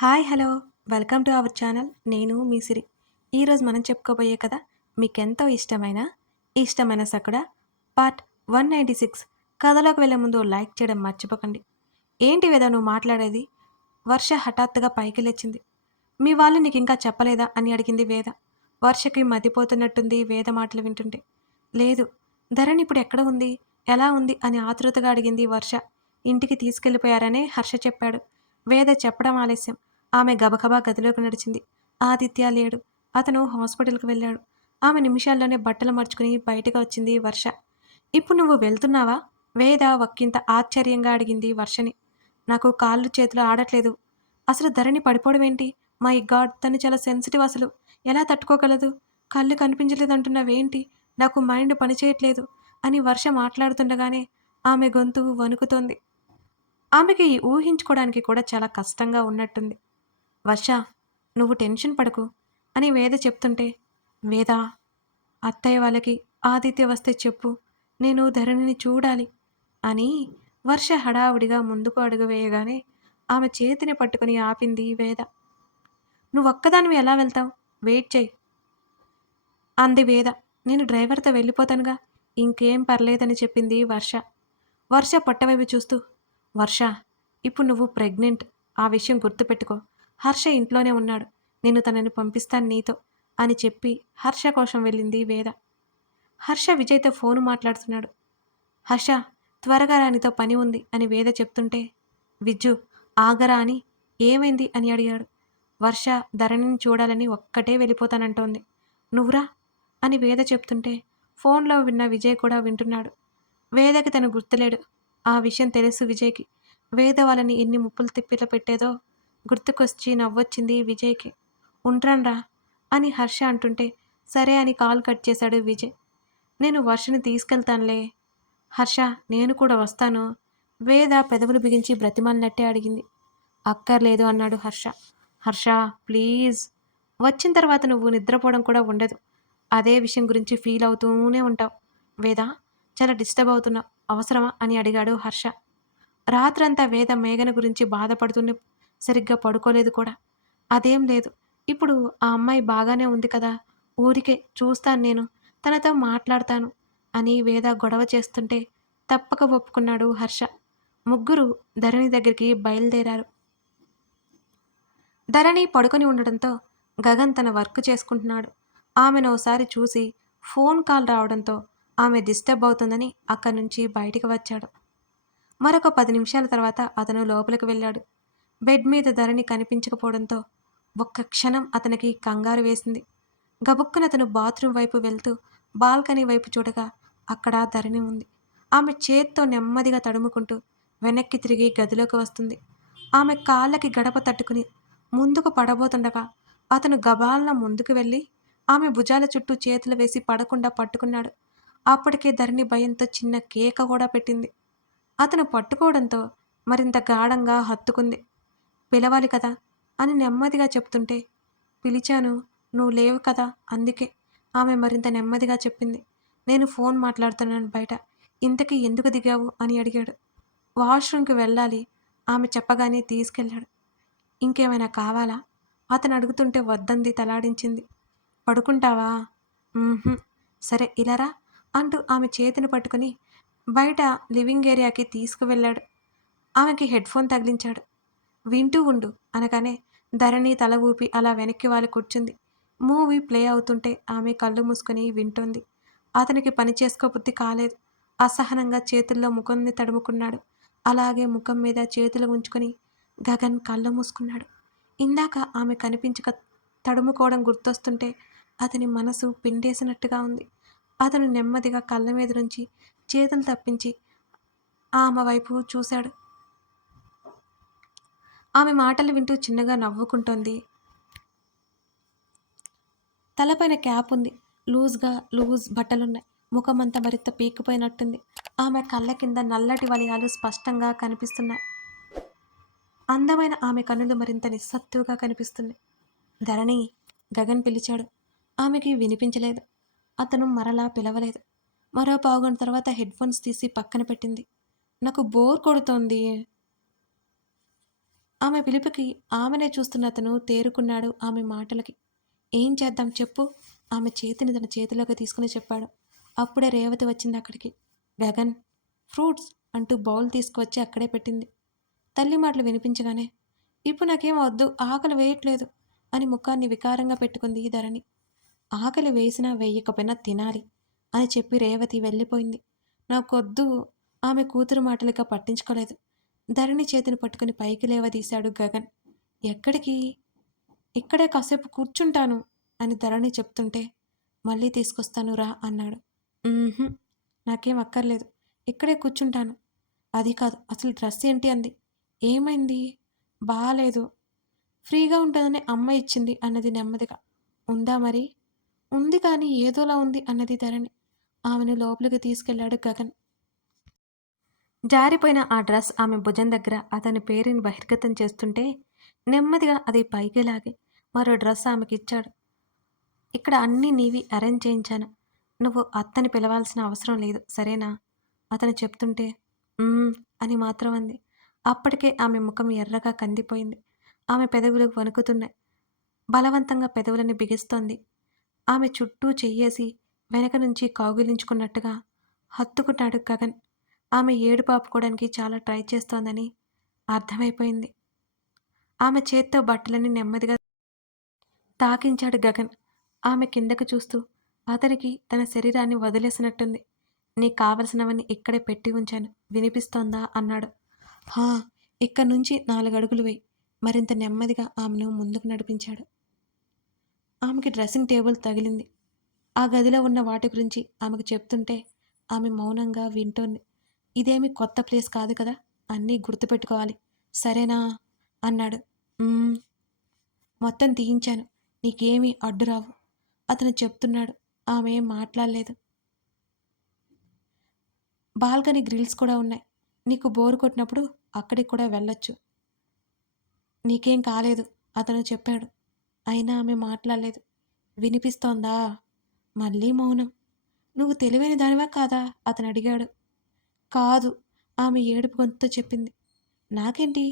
Hi hello welcome to our channel. నేను మీ సిరి. ఈరోజు మనం చెప్పుకోబోయే కథ మీకెంతో ఇష్టమైన సకుడ పార్ట్ 196. కథలోకి వెళ్ళే ముందు లైక్ చేయడం మర్చిపోకండి. ఏంటి వేద నువ్వు మాట్లాడేది? వర్ష హఠాత్తుగా పైకి లేచింది. మీ వాళ్ళు నీకు ఇంకా చెప్పలేదా అని అడిగింది వేద. వర్షకి మతిపోతున్నట్టుంది వేద మాటలు వింటుంటే. లేదు, ధరణి ఇప్పుడు ఎక్కడ ఉంది, ఎలా ఉంది అని ఆతృతగా అడిగింది వర్ష. ఇంటికి తీసుకెళ్లిపోయారనే హర్ష చెప్పాడు. వేద చెప్పడం ఆలస్యం. ఆమె గబగబా గదిలోకి నడిచింది. ఆదిత్య లేడు. అతను హాస్పిటల్కి వెళ్ళాడు. ఆమె నిమిషాల్లోనే బట్టలు మార్చుకుని బయటకు వచ్చింది వర్ష. ఇప్పుడు నువ్వు వెళ్తున్నావా? వేద ఒక్కింత ఆశ్చర్యంగా అడిగింది వర్షని. నాకు కాళ్ళు చేతులు ఆడట్లేదు. అసలు ధరణి పడిపోవడం ఏంటి? మై గాడ్, తను చాలా సెన్సిటివ్ అసలు. ఎలా తట్టుకోగలదు? కళ్ళు కనిపించలేదంటున్నావేంటి? నాకు మైండ్ పనిచేయట్లేదు అని వర్ష మాట్లాడుతుండగానే ఆమె గొంతు వణుకుతోంది. ఆమెకి ఊహించుకోవడానికి కూడా చాలా కష్టంగా ఉన్నట్టుంది. వర్ష, నువ్వు టెన్షన్ పడకు అని వేద చెప్తుంటే, వేద, అత్తయ్య వాళ్ళకి ఆదిత్య వస్తే చెప్పు, నేను ధరణిని చూడాలి అని వర్ష హడావుడిగా ముందుకు అడుగు వేయగానే ఆమె చేతిని పట్టుకుని ఆపింది వేద. నువ్వొక్కదానివి ఎలా వెళ్తావు? వెయిట్ చెయ్యి అంది వేద. నేను డ్రైవర్తో వెళ్ళిపోతానుగా, ఇంకేం పర్లేదని చెప్పింది వర్ష. వర్ష పొట్టవైపు చూస్తూ, వర్ష, ఇప్పుడు నువ్వు ప్రెగ్నెంట్. ఆ విషయం గుర్తుపెట్టుకో. హర్ష ఇంట్లోనే ఉన్నాడు. నేను తనని పంపిస్తాను నీతో అని చెప్పి హర్ష కోసం వెళ్ళింది వేద. హర్ష విజయ్తో ఫోను మాట్లాడుతున్నాడు. హర్ష, త్వరగా రా, నీతో పని ఉంది అని వేద చెప్తుంటే, విజ్జు, ఆగరా అని ఏమైంది అని అడిగాడు. వర్ష ధరణిని చూడాలని ఒక్కటే వెళ్ళిపోతానంటోంది. నువ్వురా అని వేద చెప్తుంటే ఫోన్లో విన్న విజయ్ కూడా వింటున్నాడు. వేదకి తను గుర్తులేడు. ఆ విషయం తెలుసు విజయ్కి. వేద వాళ్ళని ఎన్ని ముప్పులు తిప్పిలో పెట్టేదో గుర్తుకొచ్చి నవ్వొచ్చింది విజయ్కి. ఉంట్రాన్రా అని హర్ష అంటుంటే సరే అని కాల్ కట్ చేశాడు విజయ్. నేను వర్షని తీసుకెళ్తానులే. హర్ష, నేను కూడా వస్తాను. వేద పెదవులు బిగించి బ్రతిమాలినట్టే అడిగింది. అక్కర్లేదు అన్నాడు హర్ష. హర్ష, ప్లీజ్. వచ్చిన తర్వాత నువ్వు నిద్రపోవడం కూడా ఉండదు. అదే విషయం గురించి ఫీల్ అవుతూనే ఉంటావు. వేద, చాలా డిస్టర్బ్ అవుతున్నావు. అవసరమా అని అడిగాడు హర్ష. రాత్రంతా వేద మేఘన గురించి బాధపడుతూనే సరిగ్గా పడుకోలేదు కూడా. అదేం లేదు. ఇప్పుడు ఆ అమ్మాయి బాగానే ఉంది కదా, ఊరికే చూస్తాను నేను, తనతో మాట్లాడతాను అని వేద గొడవ చేస్తుంటే తప్పక ఒప్పుకున్నాడు హర్ష. ముగ్గురు ధరణి దగ్గరికి బయలుదేరారు. ధరణి పడుకొని ఉండడంతో గగన్ తన వర్క్ చేసుకుంటున్నాడు. ఆమెను ఓసారి చూసి ఫోన్ కాల్ రావడంతో ఆమె డిస్టర్బ్ అవుతుందని అక్కడి నుంచి బయటికి వచ్చాడు. మరొక 10 నిమిషాల తర్వాత అతను లోపలికి వెళ్ళాడు. బెడ్ మీద ధరణి కనిపించకపోవడంతో ఒక్క క్షణం అతనికి కంగారు వేసింది. గబుక్కున అతను బాత్రూం వైపు వెళ్తూ బాల్కనీ వైపు చూడగా అక్కడ ధరణి ఉంది. ఆమె చేత్తో నెమ్మదిగా తడుముకుంటూ వెనక్కి తిరిగి గదిలోకి వస్తుంది. ఆమె కాళ్ళకి గడప తట్టుకుని ముందుకు పడబోతుండగా అతను గబాలన ముందుకు వెళ్ళి ఆమె భుజాల చుట్టూ చేతులు వేసి పడకుండా పట్టుకున్నాడు. అప్పటికే ధరణి భయంతో చిన్న కేక కూడా పెట్టింది. అతను పట్టుకోవడంతో మరింత గాఢంగా హత్తుకుంది. పిలవాలి కదా అని నెమ్మదిగా చెప్తుంటే, పిలిచాను, నువ్వు లేవు కదా అందుకే. ఆమె మరింత నెమ్మదిగా చెప్పింది. నేను ఫోన్ మాట్లాడుతున్నాను బయట. ఇంతకీ ఎందుకు దిగావు అని అడిగాడు. వాష్రూమ్కి వెళ్ళాలి ఆమె చెప్పగానే తీసుకెళ్ళాడు. ఇంకేమైనా కావాలా అతను అడుగుతుంటే వద్దంది తలాడించింది. పడుకుంటావా? "మ్మ్హ్మ్." "సరే ఇలారా" అంటూ ఆమె చేతిని పట్టుకుని బయట లివింగ్ ఏరియాకి తీసుకువెళ్ళాడు. ఆమెకి హెడ్ఫోన్ తగిలించాడు. వింటూ ఉండు అనగానే ధరణి తల ఊపి అలా వెనక్కి వాలి కూర్చుంది. మూవీ ప్లే అవుతుంటే ఆమె కళ్ళు మూసుకొని వింటోంది. అతనికి పని చేసుకోబుద్ధి కాలేదు. అసహనంగా చేతుల్లో ముఖంని తడుముకున్నాడు. అలాగే ముఖం మీద చేతులు ఉంచుకొని గగన్ కళ్ళు మూసుకున్నాడు. ఇందాక ఆమె కనిపించక తడుముకోవడం గుర్తొస్తుంటే అతని మనసు పిండేసినట్టుగా ఉంది. అతను నెమ్మదిగా కళ్ళ మీద నుంచి చేతులు తప్పించి ఆమె వైపు చూశాడు. ఆమె మాటలు వింటూ చిన్నగా నవ్వుకుంటోంది. తలపైన క్యాప్ ఉంది. లూజ్ బట్టలున్నాయి. ముఖమంతా మరింత పీక్కుపోయినట్టుంది. ఆమె కళ్ళ కింద నల్లటి వలయాలు స్పష్టంగా కనిపిస్తున్నాయి. అందమైన ఆమె కన్నులు మరింత నిస్సత్తుగా కనిపిస్తున్నాయి. ధరణి, గగన్ పిలిచాడు. ఆమెకి వినిపించలేదు. అతను మరలా పిలవలేదు. మరో పావుగంట తర్వాత హెడ్ఫోన్స్ తీసి పక్కన పెట్టింది. నాకు బోర్ కొడుతోంది. ఆమె పిలుపుకి ఆమెనే చూస్తున్న అతను తేరుకున్నాడు ఆమె మాటలకి. ఏం చేద్దాం చెప్పు? ఆమె చేతిని తన చేతిలోకి తీసుకుని చెప్పాడు. అప్పుడే రేవతి వచ్చింది అక్కడికి. గగన్, ఫ్రూట్స్ అంటూ బౌల్ తీసుకువచ్చి అక్కడే పెట్టింది. తల్లి మాటలు వినిపించగానే, ఇప్పుడు నాకేం వద్దు, ఆకలి వేయట్లేదు అని ముఖాన్ని వికారంగా పెట్టుకుంది ధరణి. ఆకలి వేసినా వేయకపోయినా తినాలి అని చెప్పి రేవతి వెళ్ళిపోయింది. నాకొద్దు. ఆమె కూతురు మాటలుగా పట్టించుకోలేదు. ధరణి చేతిని పట్టుకుని పైకి లేవదీశాడు గగన్. ఎక్కడికి? ఇక్కడే కాసేపు కూర్చుంటాను అని ధరణి చెప్తుంటే, మళ్ళీ తీసుకొస్తాను రా అన్నాడు. "ఊహుం, నాకేం అక్కర్లేదు. ఇక్కడే కూర్చుంటాను." అది కాదు, అసలు డ్రెస్ ఏంటి అంది. ఏమైంది? బాలేదు. ఫ్రీగా ఉంటుందని అమ్మ ఇచ్చింది అన్నది నెమ్మదిగా. ఉందా మరి? ఉంది కానీ ఏదోలా ఉంది అన్నది ధరణి. ఆమెను లోపలికి తీసుకెళ్లాడు గగన్. జారిపోయిన ఆ డ్రెస్ ఆమె భుజం దగ్గర అతని పేరుని బహిర్గతం చేస్తుంటే నెమ్మదిగా అది పైకి లాగి మరో డ్రెస్ ఆమెకిచ్చాడు. ఇక్కడ అన్నీ నీవి అరేంజ్ చేయించాను. నువ్వు అత్తని పిలవాల్సిన అవసరం లేదు సరేనా? అతను చెప్తుంటే అని మాత్రం అంది. అప్పటికే ఆమె ముఖం ఎర్రగా కందిపోయింది. ఆమె పెదవులు వణుకుతున్నాయి. బలవంతంగా పెదవులని బిగిస్తోంది. ఆమె చుట్టూ చెయ్యేసి వెనక నుంచి కౌగిలించుకున్నట్టుగా హత్తుకున్నాడు గగన్. ఆమె ఏడుపు ఆపుకోవడానికి చాలా ట్రై చేస్తోందని అర్థమైపోయింది. ఆమె చేత్తో బట్టలని నెమ్మదిగా తాకించాడు గగన్. ఆమె కిందకు చూస్తూ అతనికి తన శరీరాన్ని వదిలేసినట్టుంది. నీకు కావలసినవన్నీ ఇక్కడే పెట్టి ఉంచాను. వినిపిస్తోందా అన్నాడు. హా, ఇక్కడి నుంచి 4 అడుగులు వేయి. మరింత నెమ్మదిగా ఆమెను ముందుకు నడిపించాడు. ఆమెకి డ్రెస్సింగ్ టేబుల్ తగిలింది. ఆ గదిలో ఉన్న వాటి గురించి ఆమెకు చెప్తుంటే ఆమె మౌనంగా వింటోంది. ఇదేమి కొత్త ప్లేస్ కాదు కదా, అన్నీ గుర్తుపెట్టుకోవాలి సరేనా అన్నాడు. "మ్మ్." మొత్తం తీయించాను. నీకేమీ అడ్డురావు అతను చెప్తున్నాడు. ఆమె ఏం మాట్లాడలేదు. బాల్కనీ గ్రిల్స్ కూడా ఉన్నాయి. నీకు బోరు కొట్టినప్పుడు అక్కడికి కూడా వెళ్ళొచ్చు. నీకేం కాలేదు అతను చెప్పాడు. అయినా ఆమె మాట్లాడలేదు. వినిపిస్తోందా? మళ్ళీ మౌనం. నువ్వు తెలివైన దానివా కాదా అతను అడిగాడు. కాదు, ఆమె ఏడుపు గొంతుతో చెప్పింది. నాకేంటి,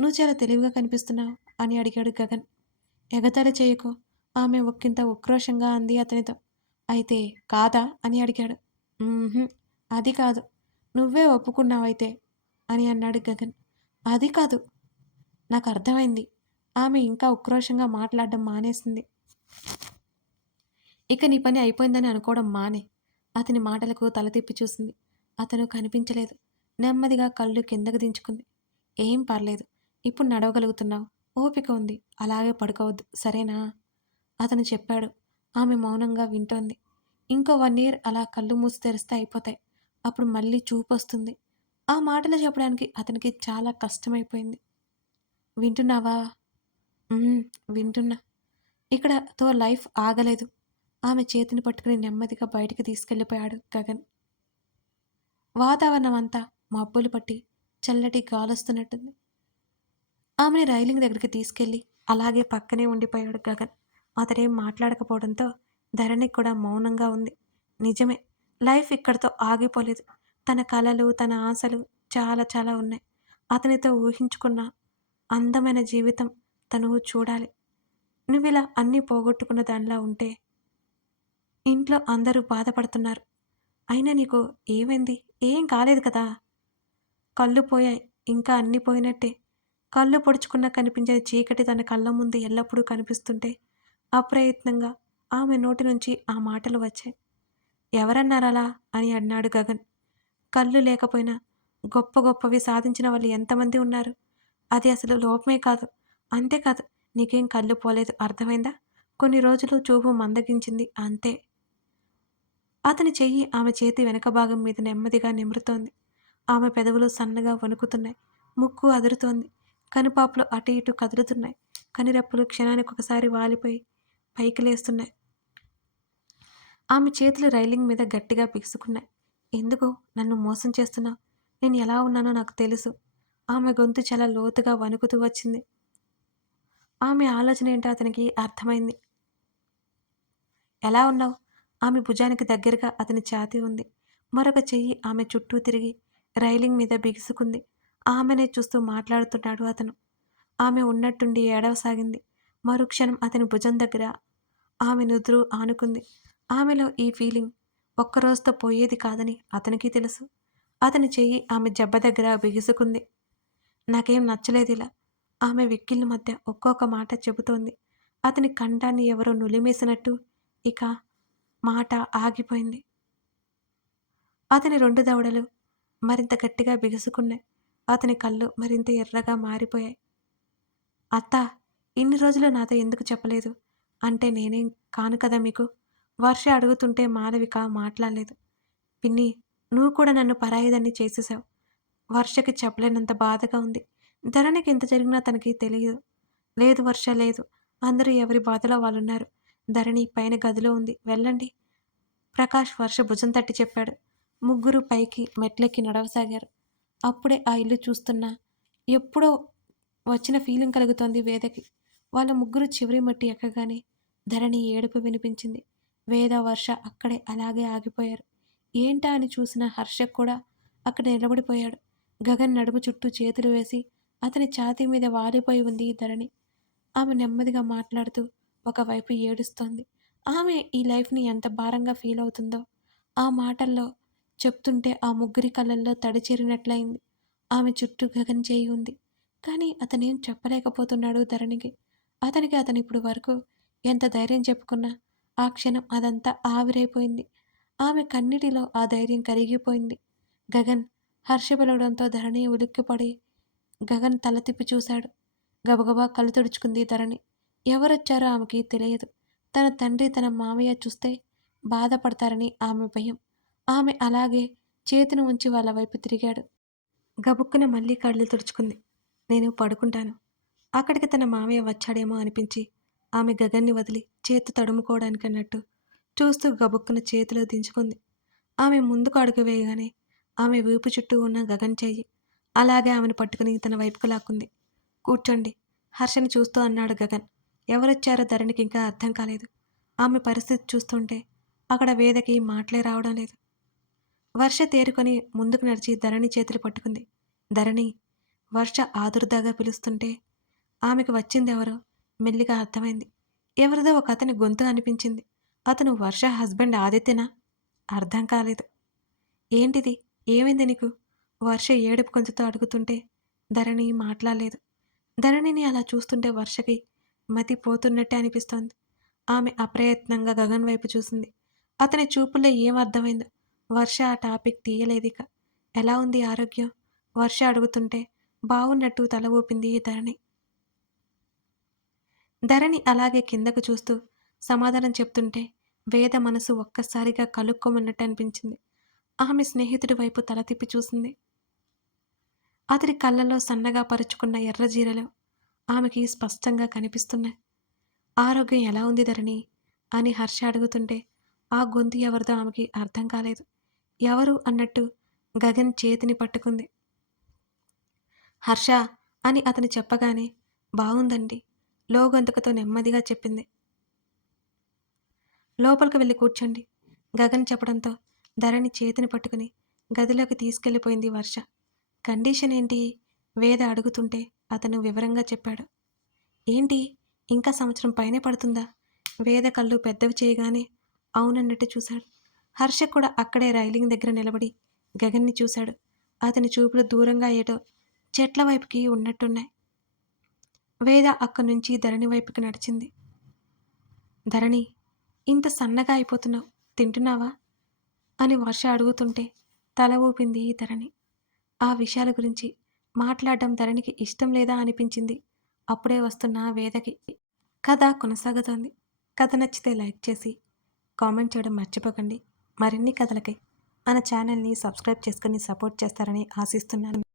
నువ్వు చాలా తెలివిగా కనిపిస్తున్నావు అని అడిగాడు గగన్. ఎగతాళి చేయకు ఆమె ఒక్కింత ఉక్రోషంగా అంది అతనితో. అయితే కాదా అని అడిగాడు. "ఊహుం, అది కాదు. నువ్వే ఒప్పుకున్నావైతే అని అన్నాడు గగన్. అది కాదు. నాకు అర్థమైంది. ఆమె ఇంకా ఉక్రోషంగా మాట్లాడడం మానేసింది. ఇక నీ పని అయిపోయిందని అనుకోవడం మానే. అతని మాటలకు తల తిప్పి చూసింది. అతను కనిపించలేదు. నెమ్మదిగా కళ్ళు కిందకు దించుకుంది. ఏం పర్లేదు. ఇప్పుడు నడవగలుగుతున్నావు. ఓపిక ఉంది. అలాగే పడుకోవద్దు సరేనా? అతను చెప్పాడు. ఆమె మౌనంగా వింటోంది. ఇంకో 1 ఇయర్ అలా కళ్ళు మూసి తెరిస్తే అయిపోతాయి. అప్పుడు మళ్ళీ చూపొస్తుంది. ఆ మాటలు చెప్పడానికి అతనికి చాలా కష్టమైపోయింది. వింటున్నావా? "ఉమ్, వింటున్నా." ఇక్కడతో లైఫ్ ఆగలేదు. ఆమె చేతిని పట్టుకుని నెమ్మదిగా బయటికి తీసుకెళ్ళిపోయాడు గగన్. వాతావరణం అంతా మబ్బులు పట్టి చల్లటి గాలొస్తున్నట్టుంది. ఆమెని రైలింగ్ దగ్గరికి తీసుకెళ్ళి అలాగే పక్కనే ఉండిపోయాడు గగన్. అతడేం మాట్లాడకపోవడంతో ధరణి కూడా మౌనంగా ఉంది. నిజమే, లైఫ్ ఇక్కడితో ఆగిపోలేదు. తన కలలు, తన ఆశలు చాలా చాలా ఉన్నాయి. అతనితో ఊహించుకున్న అందమైన జీవితం తను చూడాలి. నువ్విలా అన్నీ పోగొట్టుకున్న దానిలా ఉంటే ఇంట్లో అందరూ బాధపడుతున్నారు. అయినా నీకు ఏమైంది? ఏం కాలేదు కదా? కళ్ళు పోయాయి. ఇంకా అన్నీ పోయినట్టే. కళ్ళు పొడుచుకున్నా కనిపించని చీకటి తన కళ్ళ ముందు ఎల్లప్పుడూ కనిపిస్తుంటే అప్రయత్నంగా ఆమె నోటి నుంచి ఆ మాటలు వచ్చాయి. ఎవరన్నారలా అని అన్నాడు గగన్. కళ్ళు లేకపోయినా గొప్ప గొప్పవి సాధించిన వాళ్ళు ఎంతమంది ఉన్నారు. అది అసలు లోపమే కాదు. అంతేకాదు, నీకేం కళ్ళు పోలేదు అర్థమైందా? కొన్ని రోజులు చూపు మందగించింది అంతే. అతని చెయ్యి ఆమె చేతి వెనక భాగం మీద నెమ్మదిగా నిమురుతోంది. ఆమె పెదవులు సన్నగా వణుకుతున్నాయి. ముక్కు అదురుతోంది. కనుపాపలు అటు ఇటు కదులుతున్నాయి. కనిరెప్పలు క్షణానికొకసారి వాలిపోయి పైకి లేస్తున్నాయి. ఆమె చేతులు రైలింగ్ మీద గట్టిగా బిగుసుకున్నాయి. ఎందుకు నన్ను మోసం చేస్తున్నావు? నేను ఎలా ఉన్నానో నాకు తెలుసు. ఆమె గొంతు చాలా లోతుగా వణుకుతూ వచ్చింది. ఆమె ఆలోచన ఏంటో అతనికి అర్థమైంది. ఎలా ఉన్నావు? ఆమె భుజానికి దగ్గరగా అతని ఛాతీ ఉంది. మరొక చెయ్యి ఆమె చుట్టూ తిరిగి రైలింగ్ మీద బిగుసుకుంది. ఆమెనే చూస్తూ మాట్లాడుతున్నాడు అతను. ఆమె ఉన్నట్టుండి ఏడవసాగింది. మరుక్షణం అతని భుజం దగ్గర ఆమె నుదురు ఆనుకుంది. ఆమెలో ఈ ఫీలింగ్ ఒక్కరోజుతో పోయేది కాదని అతనికి తెలుసు. అతని చెయ్యి ఆమె జబ్బ దగ్గర బిగుసుకుంది. నాకేం నచ్చలేదిలా. ఆమె వెక్కిళ్ళ మధ్య ఒక్కొక్క మాట చెబుతోంది. అతని కంఠాన్ని ఎవరో నులిమేసినట్టు ఇక మాట ఆగిపోయింది. అతని 2 దవడలు మరింత గట్టిగా బిగుసుకున్నాయి. అతని కళ్ళు మరింత ఎర్రగా మారిపోయాయి. అత్తా! ఇన్ని రోజులు నాతో ఎందుకు చెప్పలేదు? అంటే నేనేం కాను కదా మీకు? వర్ష అడుగుతుంటే మాలవిక మాట్లాడలేదు. పిన్ని, నువ్వు కూడా నన్ను పరాయిదాన్ని చేసేశావు. వర్షకి చెప్పలేనంత బాధగా ఉంది. ధరణికి ఎంత జరిగినా తనకి తెలియదు. లేదు వర్ష లేదు. అందరూ ఎవరి బాధలో వాళ్ళున్నారు. ధరణి పైన గదిలో ఉంది. వెళ్ళండి. ప్రకాష్ వర్ష భుజం తట్టి చెప్పాడు. ముగ్గురు పైకి మెట్లెక్కి నడవసాగారు. అప్పుడే ఆ ఇల్లు చూస్తున్నా ఎప్పుడో వచ్చిన ఫీలింగ్ కలుగుతోంది వేదకి. వాళ్ళ ముగ్గురు చివరి మట్టి ఎక్కగానే ధరణి ఏడుపు వినిపించింది. వేద, వర్ష అక్కడే అలాగే ఆగిపోయారు. ఏంటా అని చూసిన హర్ష కూడా అక్కడ నిలబడిపోయాడు. గగన్ నడుము చుట్టూ చేతులు వేసి అతని ఛాతీ మీద వాలిపోయి ఉంది ధరణి. ఆమె నెమ్మదిగా మాట్లాడుతూ ఒకవైపు ఏడుస్తోంది. ఆమె ఈ లైఫ్‌ని ఎంత భారంగా ఫీల్ అవుతుందో ఆ మాటల్లో చెప్తుంటే ఆ ముగ్గురి కళ్ళల్లో తడి చేరినట్లయింది. ఆమె చుట్టూ గగన్ చేయి ఉంది. కానీ అతనేం చెప్పలేకపోతున్నాడు ధరణికి. అతనిప్పుడు వరకు ఎంత ధైర్యం చెప్పుకున్నా ఆ క్షణం అదంతా ఆవిరైపోయింది. ఆమె కన్నిటిలో ఆ ధైర్యం కరిగిపోయింది. గగన్! హర్ష పిలవడంతో ధరణి ఉలిక్కిపడి గగన్ తల తిప్పి చూశాడు. గబగబా కళ్ళు తుడుచుకుంది ధరణి. ఎవరొచ్చారో ఆమెకి తెలియదు. తన తండ్రి, తన మామయ్య చూస్తే బాధపడతారని ఆమె భయం. ఆమె అలాగే చేతిని ఉంచి వాళ్ళ వైపు తిరిగాడు. గబుక్కున మళ్ళీ కళ్ళు తుడుచుకుంది. నేను పడుకుంటాను. అక్కడికి తన మామయ్య వచ్చాడేమో అనిపించి ఆమె గగన్ని వదిలి చేతు తడుముకోవడానికన్నట్టు చూస్తూ గబుక్కున చేతిలో దించుకుంది. ఆమె ముందుకు అడుగు వేయగానే ఆమె వీపు చుట్టూ ఉన్న గగన్ చెయ్యి అలాగే ఆమెను పట్టుకుని తన వైపుకు లాక్కుంది. కూర్చోండి, హర్షని చూస్తూ అన్నాడు గగన్. ఎవరొచ్చారో ధరణికి ఇంకా అర్థం కాలేదు. ఆమె పరిస్థితి చూస్తుంటే అక్కడ వేదకి మాటలే రావడం లేదు. వర్ష తేరుకొని ముందుకు నడిచి ధరణి చేతులు పట్టుకుంది. ధరణి! వర్ష ఆదుర్దాగా పిలుస్తుంటే ఆమెకు వచ్చిందెవరో మెల్లిగా అర్థమైంది. ఎవరిదో ఒక అతని గొంతు అనిపించింది. అతను వర్ష హస్బెండ్ ఆదిత్యనా? అర్థం కాలేదు. ఏంటిది? ఏమైంది నీకు? వర్ష ఏడుపు గొంతుతో అడుగుతుంటే ధరణి మాట్లాడలేదు. ధరణిని అలా చూస్తుంటే వర్షకి మతి పోతున్నట్టే అనిపిస్తోంది. ఆమె అప్రయత్నంగా గగన్ వైపు చూసింది. అతని చూపుల్లో ఏం అర్థమైందో. వర్ష ఆ టాపిక్ తీయలేదిక. ఎలా ఉంది ఆరోగ్యం? వర్ష అడుగుతుంటే బావున్నట్టు తల ఊపింది ధరణి. ధరణి అలాగే కిందకు చూస్తూ సమాధానం చెప్తుంటే వేద మనసు ఒక్కసారిగా కలుక్కోమన్నట్టు అనిపించింది. ఆమె స్నేహితుడి వైపు తల తిప్పి చూసింది. అతడి కళ్ళల్లో సన్నగా పరుచుకున్న ఎర్రజీరలు ఆమెకి స్పష్టంగా కనిపిస్తున్నాయి. ఆరోగ్యం ఎలా ఉంది ధరణి? అని హర్ష అడుగుతుంటే ఆ గొంతు ఎవరిదో ఆమెకి అర్థం కాలేదు. ఎవరు అన్నట్టు గగన్ చేతిని పట్టుకుంది. హర్ష అని అతను చెప్పగానే బావుందండి లోగొంతుకతో నెమ్మదిగా చెప్పింది. లోపలికి వెళ్ళి కూర్చోండి. గగన్ చెప్పడంతో ధరణి చేతిని పట్టుకుని గదిలోకి తీసుకెళ్ళిపోయింది వర్ష. కండిషన్ ఏంటి? వేద అడుగుతుంటే అతను వివరంగా చెప్పాడు. ఏంటి? ఇంకా సంవత్సరం పైనే పడుతుందా? వేద కళ్ళు పెద్దవి చేయగానే అవునన్నట్టు చూశాడు. హర్ష కూడా అక్కడే రైలింగ్ దగ్గర నిలబడి గగన్ని చూశాడు. అతని చూపులు దూరంగా ఏటో చెట్ల వైపుకి ఉన్నట్టున్నాయి. వేద అక్కడి నుంచి ధరణి వైపుకి నడిచింది. ధరణి, ఇంత సన్నగా అయిపోతున్నావు, తింటున్నావా? అని వర్ష అడుగుతుంటే తల ఊపింది ధరణి. ఆ విషయాల గురించి మాట్లాడడం ధరణికి ఇష్టం లేదా అనిపించింది అప్పుడే వస్తున్న వేదకి. కథ కొనసాగుతోంది. కథ నచ్చితే లైక్ చేసి కామెంట్ చేయడం మర్చిపోకండి. మరిన్ని కథలకై మన ఛానల్ని సబ్స్క్రైబ్ చేసుకుని సపోర్ట్ చేస్తారని ఆశిస్తున్నాను.